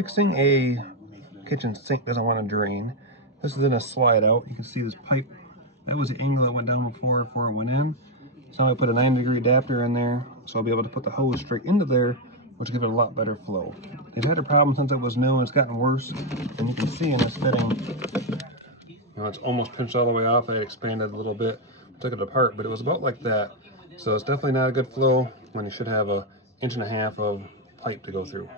fixing a kitchen sink doesn't want to drain. This is in a slide out. You can see this pipe. That was the angle that went down before it went in. So now I put a 9-degree adapter in there, so I'll be able to put the hose straight into there, which will give it a lot better flow. They've had a problem since it was new, and it's gotten worse. And you can see in this fitting, it's almost pinched all the way off. I expanded a little bit, took it apart, but it was about like that. So it's definitely not a good flow when you should have 1.5 inches of pipe to go through.